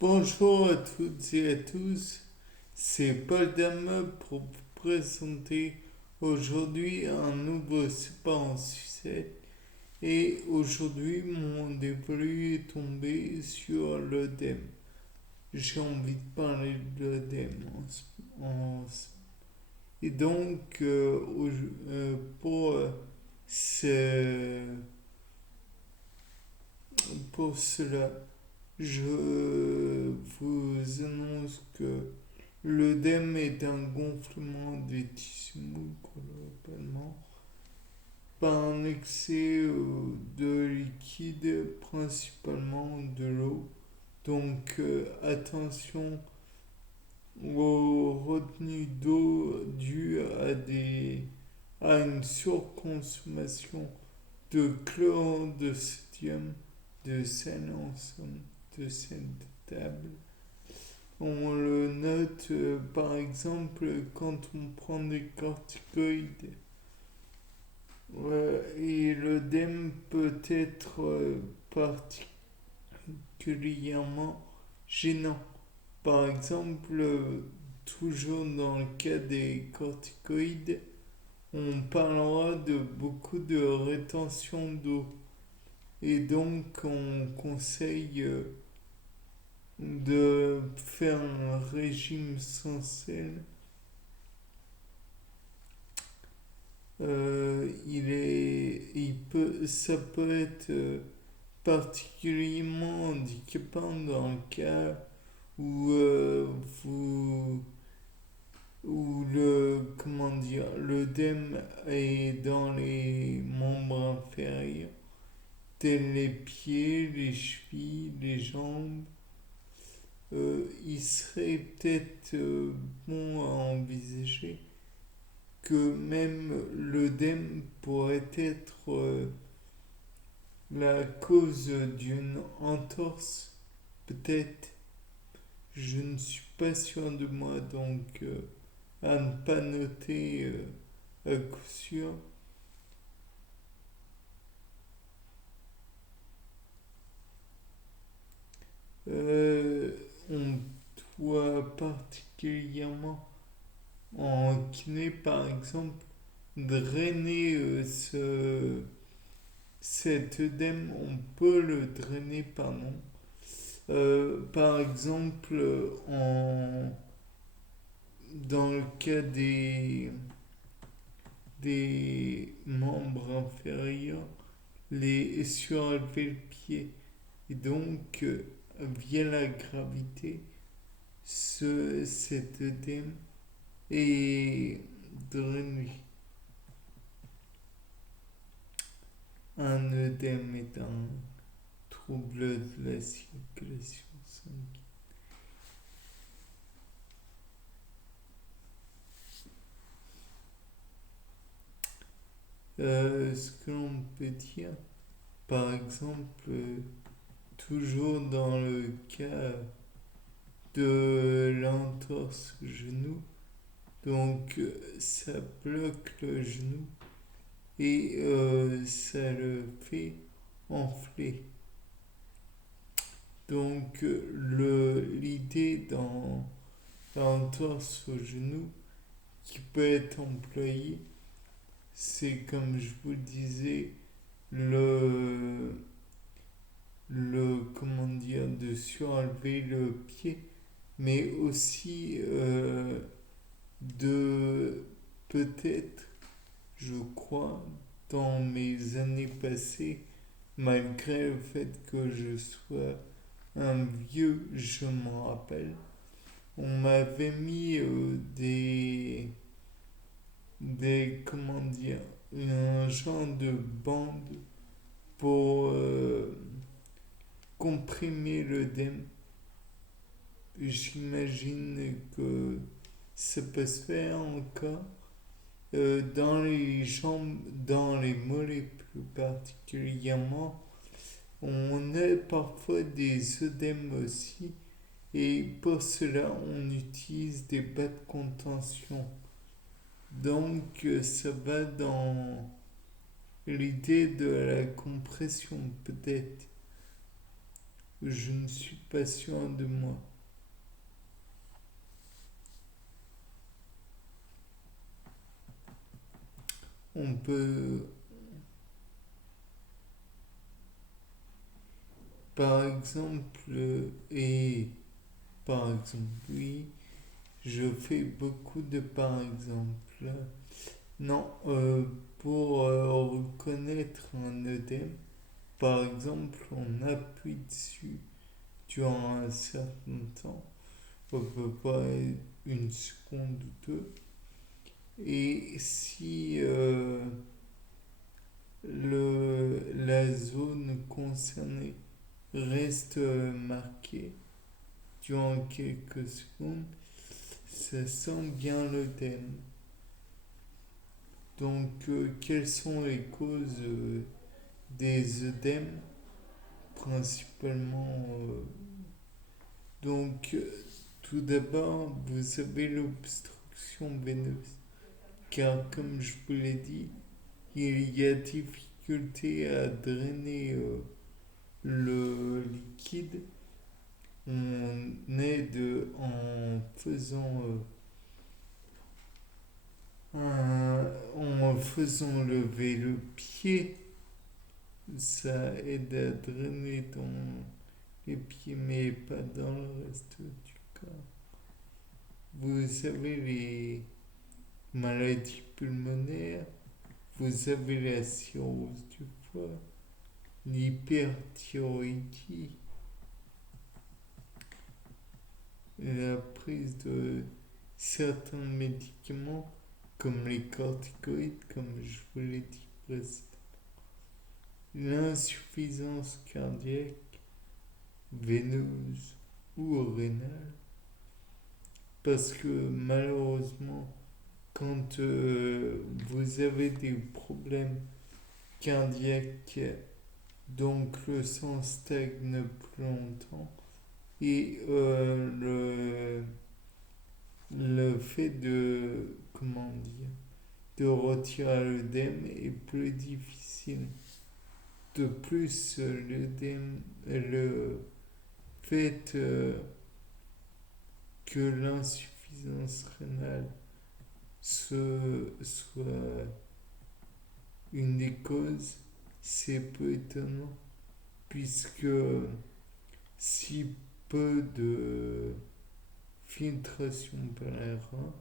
Bonjour à toutes et à tous, c'est Paul Dameux pour vous présenter aujourd'hui un nouveau support en sucette. Et aujourd'hui, mon dévolu est tombé sur l'œdème. J'ai envie de parler de l'œdème et donc, pour, ce, pour cela, je vous annonce que l'œdème est un gonflement des tissus mous, globalement, par un excès de liquide, principalement de l'eau. Donc attention aux retenues d'eau dues à une surconsommation de chlorure de sodium, de sel en somme, de sel de table. On le note par exemple quand on prend des corticoïdes. Et l'œdème peut être particulièrement gênant. Par exemple, toujours dans le cas des corticoïdes, on parlera de beaucoup de rétention d'eau. Et donc, on conseille de faire un régime sans sel. Ça peut être particulièrement handicapant dans le cas où vous où l'œdème est dans les membres inférieurs, tels les pieds, les chevilles, les jambes. Il serait peut-être bon à envisager que même l'œdème pourrait être la cause d'une entorse, peut-être. Je ne suis pas sûr de moi, donc à ne pas noter à coup sûr. On doit particulièrement en kiné, par exemple, drainer cet œdème. On peut le drainer, pardon. Par exemple, dans le cas des membres inférieurs, les surélever le pied. Et donc, via la gravité, cet œdème est drainé. Un œdème est un trouble de la circulation sanguine. Ce que l'on peut dire, par exemple, toujours dans le cas de l'entorse genou, donc ça bloque le genou et ça le fait enfler. Donc l'idée dans l'entorse au genou qui peut être employée, c'est comme je vous disais, le, de surenlever le pied, mais aussi de peut-être, je crois, dans mes années passées, malgré le fait que je sois un vieux, je m'en rappelle, on m'avait mis comment dire, un genre de bande pour comprimer l'œdème. J'imagine que ça peut se faire encore. Dans les jambes, dans les mollets plus particulièrement, on a parfois des œdèmes aussi. Et pour cela, on utilise des bas de contention. Donc, ça va dans l'idée de la compression, peut-être. je ne suis pas sûr de moi. On peut, par exemple, et par exemple, oui, je fais beaucoup de par exemple. Non, pour reconnaître un œdème, par exemple, on appuie dessus durant un certain temps, à peu près une seconde ou deux. Et si la zone concernée reste marquée durant quelques secondes, ça sent bien l'œdème. Donc, quelles sont les causes des œdèmes principalement? Donc, tout d'abord, vous avez l'obstruction veineuse, car comme je vous l'ai dit, il y a difficulté à drainer le liquide. On aide en faisant en faisant lever le pied, ça aide à drainer dans les pieds, mais pas dans le reste du corps. Vous avez les maladies pulmonaires, vous avez la cirrhose du foie, l'hyperthyroïdie, la prise de certains médicaments comme les corticoïdes, comme je vous l'ai dit précédemment, l'insuffisance cardiaque, veineuse ou rénale, parce que malheureusement, quand vous avez des problèmes cardiaques, donc le sang stagne plus longtemps et le fait de, comment dire, de retirer l'œdème est plus difficile. De plus, l'œdème, le fait que l'insuffisance rénale soit une des causes, c'est peu étonnant, puisque si peu de filtration par les reins,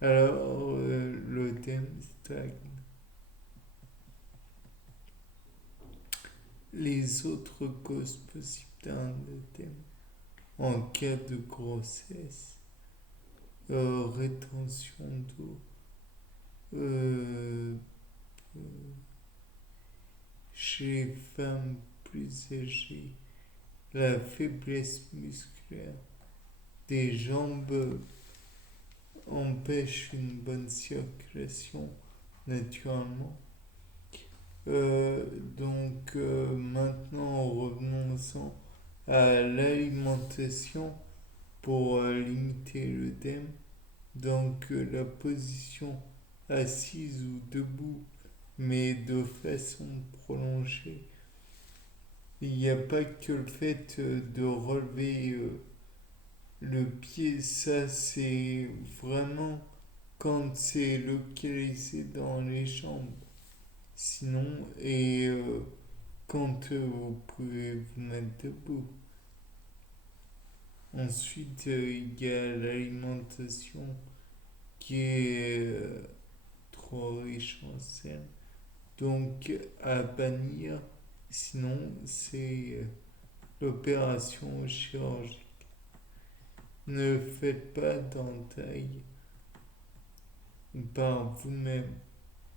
alors l'œdème stagne. Les autres causes possibles d'un œdème en cas de grossesse, rétention d'eau, euh, chez les femmes plus âgées, la faiblesse musculaire des jambes empêche une bonne circulation naturellement. Maintenant, revenons à l'alimentation pour limiter l'œdème. Donc, la position assise ou debout, mais de façon prolongée. Il n'y a pas que le fait de relever le pied, ça c'est vraiment quand c'est localisé dans les jambes. Sinon, et quand vous pouvez vous mettre debout. Ensuite, il y a l'alimentation qui est trop riche en sel. Donc, à bannir, sinon, c'est l'opération chirurgicale. Ne faites pas d'entaille par vous-même.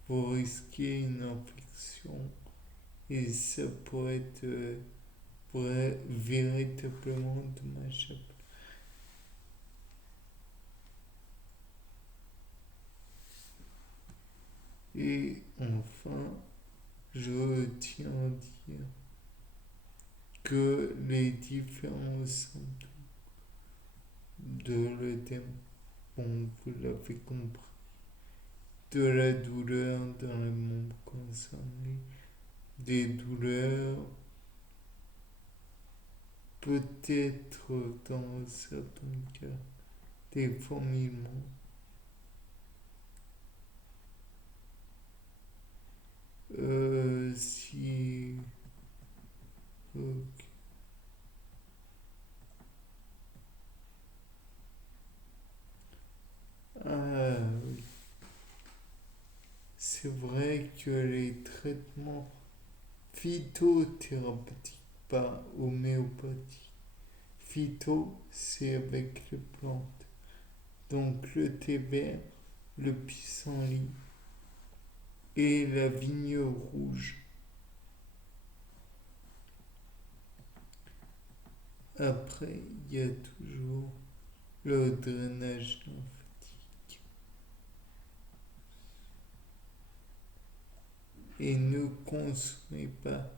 Vous risquez une infection et ça pourrait être véritablement dommageable. Et enfin, je tiens à dire que les différents symptômes de l'œdème, bon, vous l'avez compris, de la douleur dans les membres concernés, des douleurs peut-être dans certains cas des fourmillements. Si... Ok. Ah oui, c'est vrai que les traitements phytothérapeutiques, pas homéopathie. Phyto, c'est avec les plantes. Donc le thé vert, le pissenlit et la vigne rouge. Après, il y a toujours le drainage lymphatique. Et ne consommez pas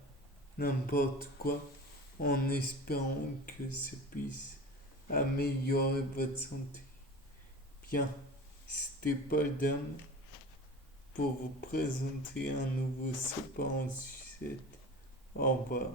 n'importe quoi en espérant que ça puisse améliorer votre santé. Bien, c'était Paul Dame pour vous présenter un nouveau sapin en sucette. Au revoir.